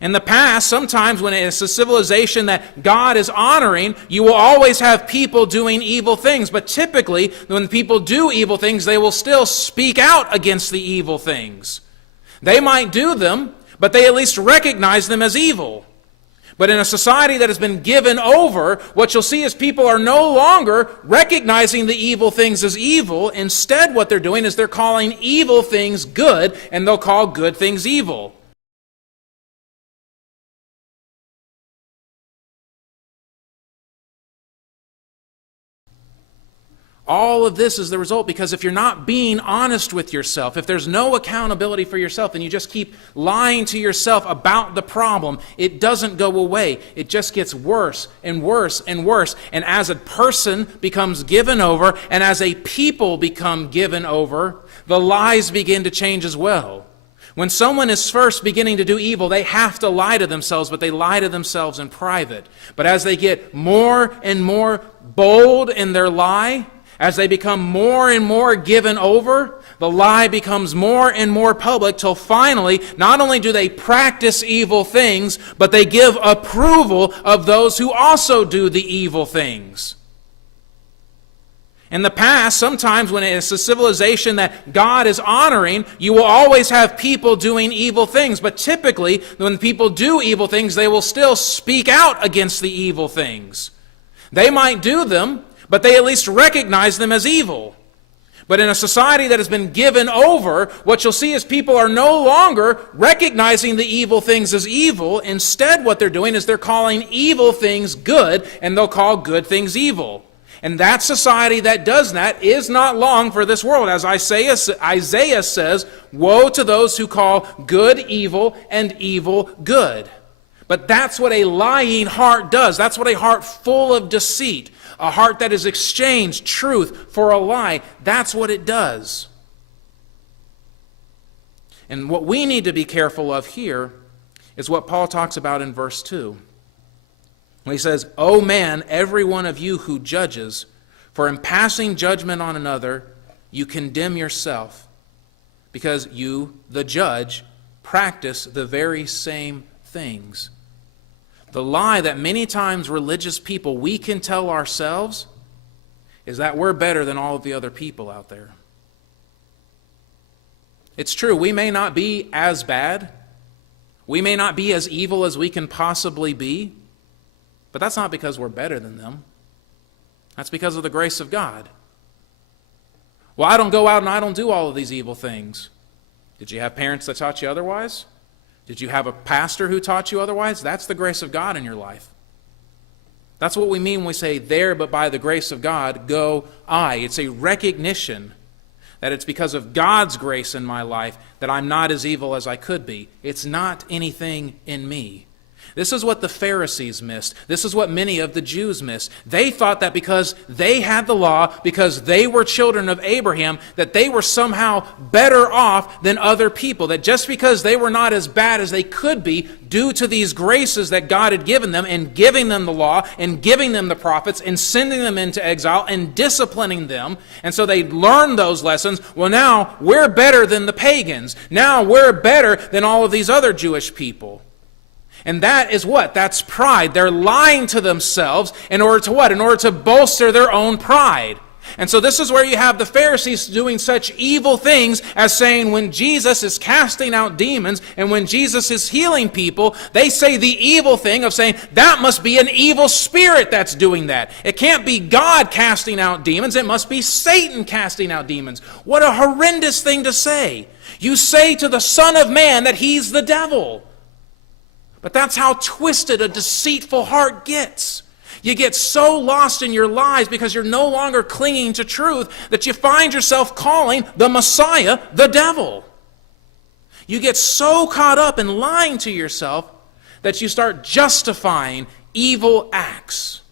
In the past, sometimes when it's a civilization that God is honoring, you will always have people doing evil things. But typically, when people do evil things, they will still speak out against the evil things. They might do them, but they at least recognize them as evil. But in a society that has been given over, what you'll see is people are no longer recognizing the evil things as evil. Instead, what they're doing is they're calling evil things good, and they'll call good things evil. All of this is the result because if you're not being honest with yourself, if there's no accountability for yourself, and you just keep lying to yourself about the problem, it doesn't go away. It just gets worse and worse and worse. And as a person becomes given over, and as a people become given over, the lies begin to change as well. When someone is first beginning to do evil, they have to lie to themselves, but they lie to themselves in private. But as they get more and more bold in their lie, as they become more and more given over, the lie becomes more and more public till finally, not only do they practice evil things, but they give approval of those who also do the evil things. In the past, sometimes when it's a civilization that God is honoring, you will always have people doing evil things. But typically, when people do evil things, they will still speak out against the evil things. They might do them, but they at least recognize them as evil. But in a society that has been given over, what you'll see is people are no longer recognizing the evil things as evil. Instead, what they're doing is they're calling evil things good, and they'll call good things evil. And that society that does that is not long for this world. As Isaiah says, woe to those who call good evil and evil good. But that's what a lying heart does. That's what a heart full of deceit, a heart that has exchanged truth for a lie, that's what it does. And what we need to be careful of here is what Paul talks about in verse 2. When he says, O man, every one of you who judges, for in passing judgment on another, you condemn yourself, because you, the judge, practice the very same things. The lie that many times religious people, we can tell ourselves, is that we're better than all of the other people out there. It's true, we may not be as bad. We may not be as evil as we can possibly be. But that's not because we're better than them. That's because of the grace of God. Well, I don't go out and I don't do all of these evil things. Did you have parents that taught you otherwise? Did you have a pastor who taught you otherwise? That's the grace of God in your life. That's what we mean when we say, there but by the grace of God go I. It's a recognition that it's because of God's grace in my life that I'm not as evil as I could be. It's not anything in me. This is what the Pharisees missed. This is what many of the Jews missed. They thought that because they had the law, because they were children of Abraham, that they were somehow better off than other people. That just because they were not as bad as they could be due to these graces that God had given them and giving them the law and giving them the prophets and sending them into exile and disciplining them. And so they learned those lessons. Well, now we're better than the pagans. Now we're better than all of these other Jewish people. And that is what? That's pride. They're lying to themselves in order to what? In order to bolster their own pride. And so this is where you have the Pharisees doing such evil things as saying when Jesus is casting out demons and when Jesus is healing people, they say the evil thing of saying that must be an evil spirit that's doing that. It can't be God casting out demons. It must be Satan casting out demons. What a horrendous thing to say. You say to the Son of Man that he's the devil. But that's how twisted a deceitful heart gets. You get so lost in your lies because you're no longer clinging to truth that you find yourself calling the Messiah the devil. You get so caught up in lying to yourself that you start justifying evil acts.